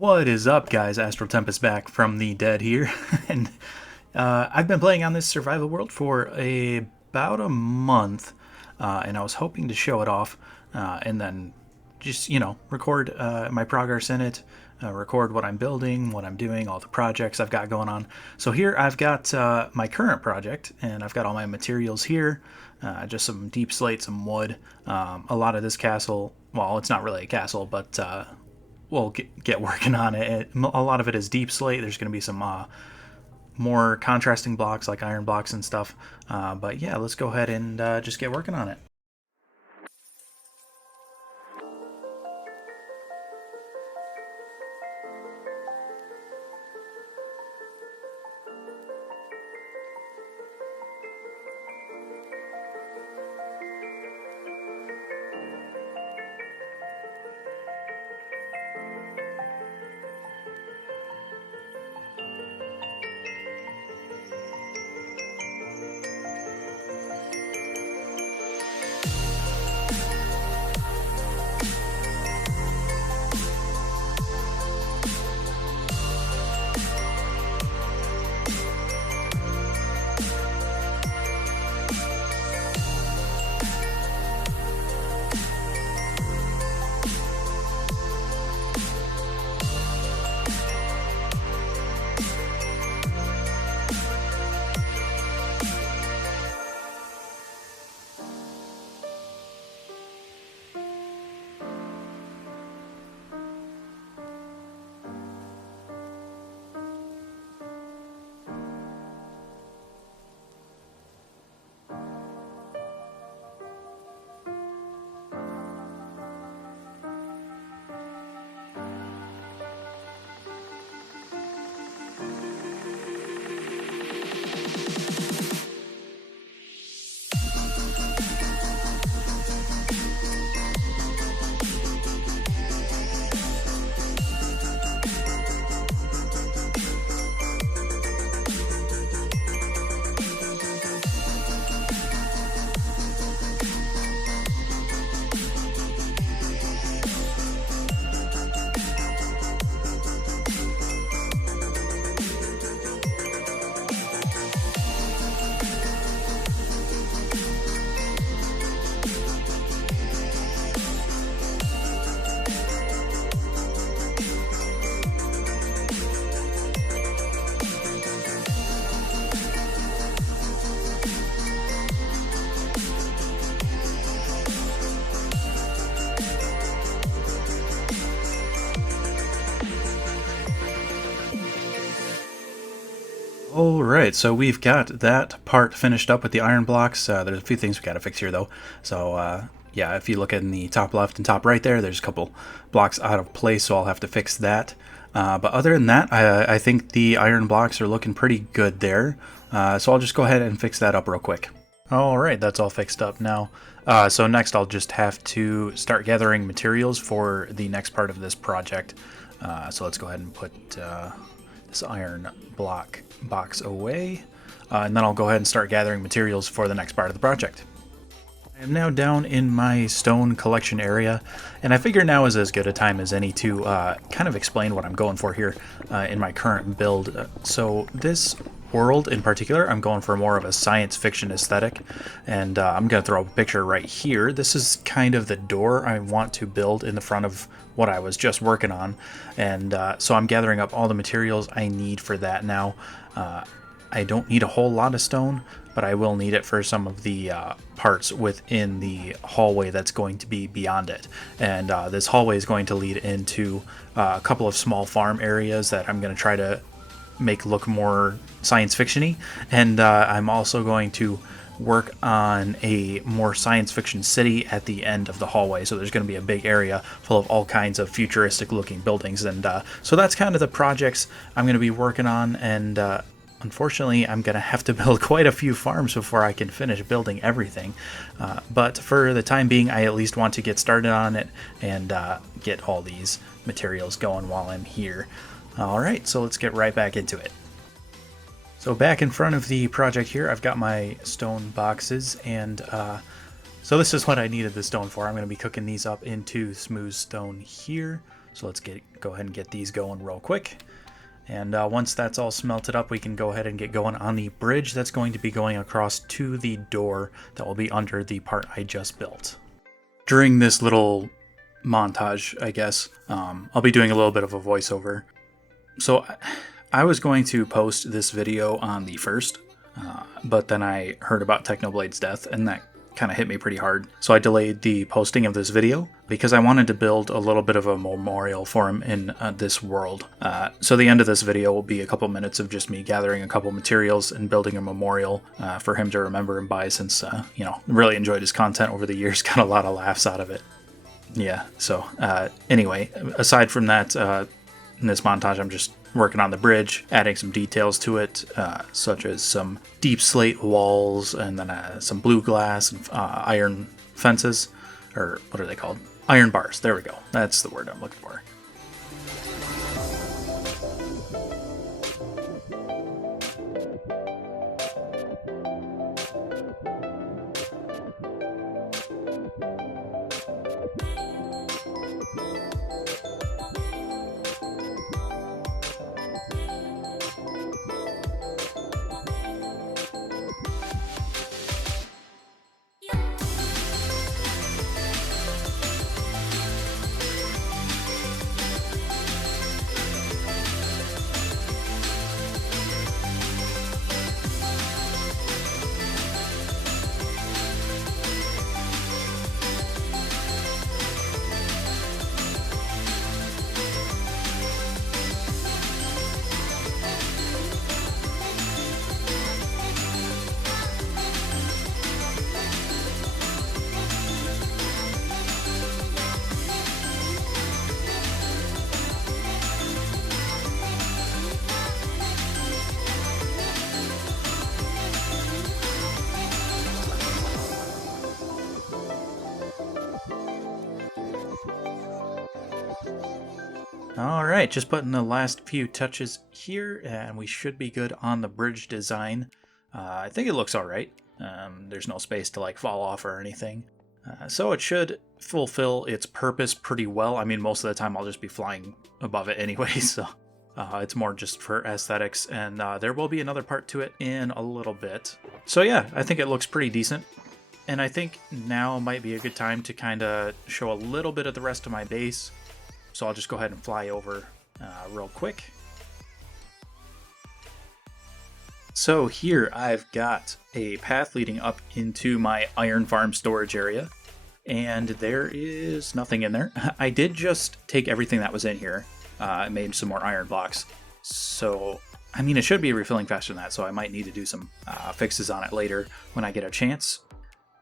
What is up, guys? Astral Tempest back from the dead here, and I've been playing on this survival world for about a month, and I was hoping to show it off, and then just record my progress in it, record what I'm building, what I'm doing, all the projects I've got going on. So here I've got my current project, and I've got all my materials here, just some deep slate, some wood, a lot of this castle. Well, it's not really a castle, but we'll get working on it. A lot of it is deep slate. There's going to be some more contrasting blocks like iron blocks and stuff. But yeah, let's go ahead and just get working on it. Alright, so we've got that part finished up with the iron blocks. There's a few things we gotta fix here though. So yeah, if you look in the top left and top right there's a couple blocks out of place, so I'll have to fix that. But other than that, I think the iron blocks are looking pretty good there. So I'll just go ahead and fix that up real quick. Alright, that's all fixed up now. So next I'll just have to start gathering materials for the next part of this project. So let's go ahead and put this iron block box away, and then I'll go ahead and start gathering materials for the next part of the project. I am now down in my stone collection area, and I figure now is as good a time as any to kind of explain what I'm going for here in my current build. So this world in particular, I'm going for more of a science fiction aesthetic, and I'm going to throw up a picture right here. This is kind of the door I want to build in the front of what I was just working on, and so I'm gathering up all the materials I need for that now. I don't need a whole lot of stone, but I will need it for some of the parts within the hallway that's going to be beyond it. And this hallway is going to lead into a couple of small farm areas that I'm going to try to make look more science fiction-y. And I'm also going to work on a more science fiction city at the end of the hallway. So there's going to be a big area full of all kinds of futuristic looking buildings. And so that's kind of the projects I'm going to be working on. And unfortunately, I'm going to have to build quite a few farms before I can finish building everything. But for the time being, I at least want to get started on it and get all these materials going while I'm here. Alright, so let's get right back into it. So back in front of the project here, I've got my stone boxes, and so this is what I needed the stone for. I'm going to be cooking these up into smooth stone here. So let's go ahead and get these going real quick. And once that's all smelted up, we can go ahead and get going on the bridge that's going to be going across to the door that will be under the part I just built. During this little montage, I guess, I'll be doing a little bit of a voiceover. So I was going to post this video on the 1st, but then I heard about Technoblade's death, and that kind of hit me pretty hard. So I delayed the posting of this video because I wanted to build a little bit of a memorial for him in this world. So the end of this video will be a couple minutes of just me gathering a couple materials and building a memorial for him to remember and by, since, really enjoyed his content over the years, got a lot of laughs out of it. Yeah, so anyway, aside from that, in this montage, I'm just working on the bridge, adding some details to it, such as some deep slate walls, and then some blue glass and iron fences, or what are they called? Iron bars. There we go. That's the word I'm looking for. Alright, just putting the last few touches here, and we should be good on the bridge design. I think it looks alright. There's no space to fall off or anything. So it should fulfill its purpose pretty well. I mean, most of the time I'll just be flying above it anyway, so it's more just for aesthetics, and there will be another part to it in a little bit. So yeah, I think it looks pretty decent. And I think now might be a good time to kind of show a little bit of the rest of my base. So I'll just go ahead and fly over real quick. So here I've got a path leading up into my iron farm storage area, and there is nothing in there. I did just take everything that was in here. I made some more iron blocks. So, I mean, it should be refilling faster than that, so I might need to do some fixes on it later when I get a chance.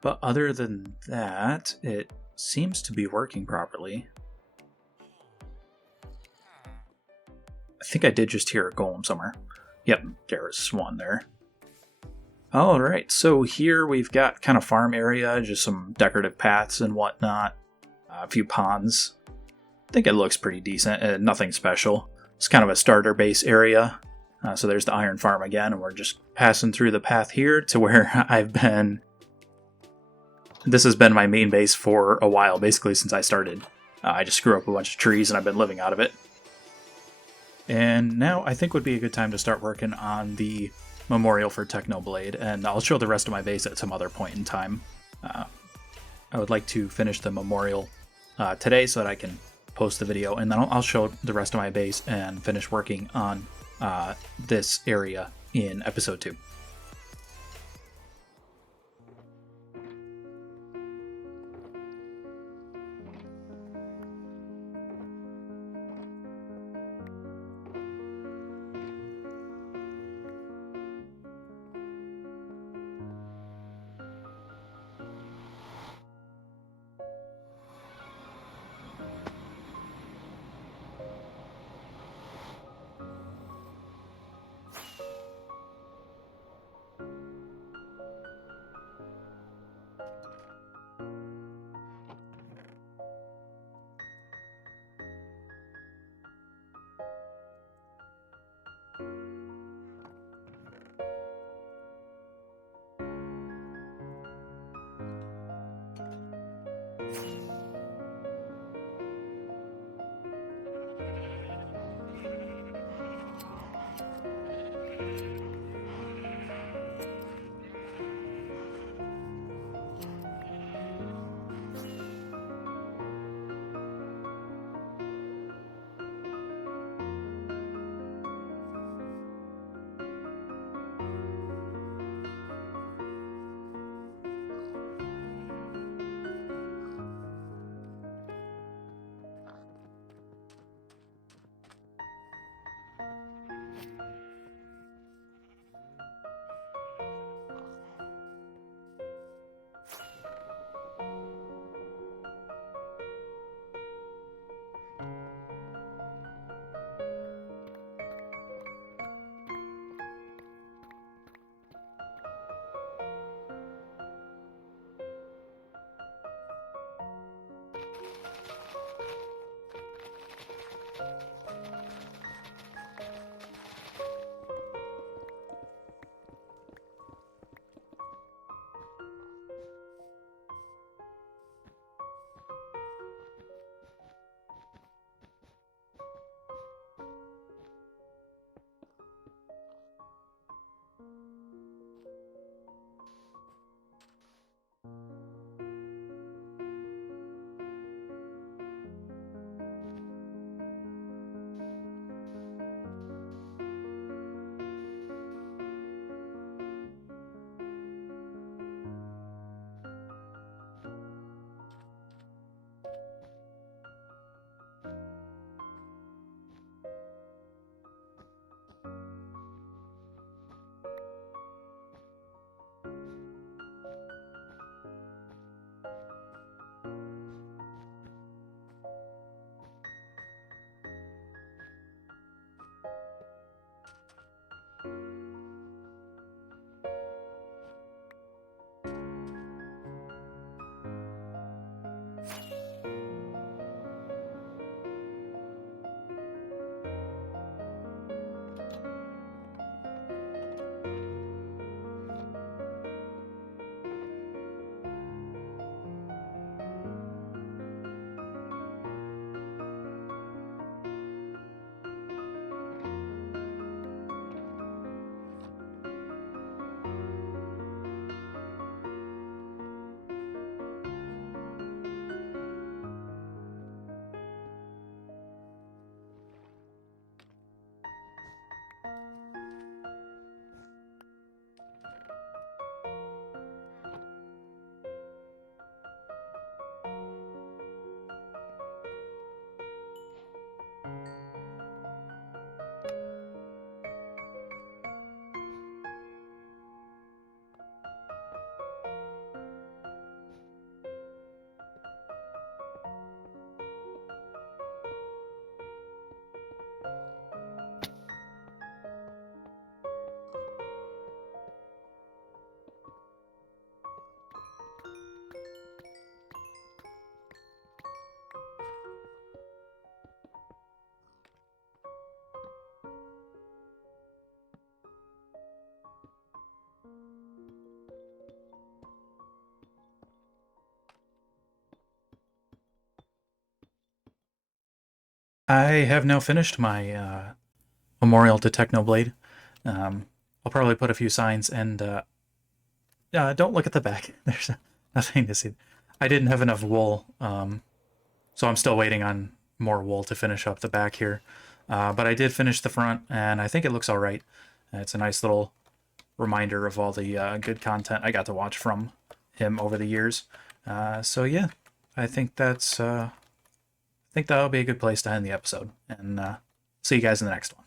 But other than that, it seems to be working properly. I think I did just hear a golem somewhere. Yep, there's one there. Alright, so here we've got kind of farm area, just some decorative paths and whatnot. A few ponds. I think it looks pretty decent, nothing special. It's kind of a starter base area. So there's the iron farm again, and we're just passing through the path here to where I've been. This has been my main base for a while, basically since I started. I just grew up a bunch of trees and I've been living out of it. And now I think would be a good time to start working on the memorial for Technoblade, and I'll show the rest of my base at some other point in time. I would like to finish the memorial today so that I can post the video, and then I'll show the rest of my base and finish working on this area in episode 2. I have now finished my memorial to Technoblade. I'll probably put a few signs and don't look at the back. There's nothing to see. I didn't have enough wool, so I'm still waiting on more wool to finish up the back here. But I did finish the front, and I think it looks all right. It's a nice little reminder of all the good content I got to watch from him over the years. So yeah, I think that'll be a good place to end the episode. And see you guys in the next one.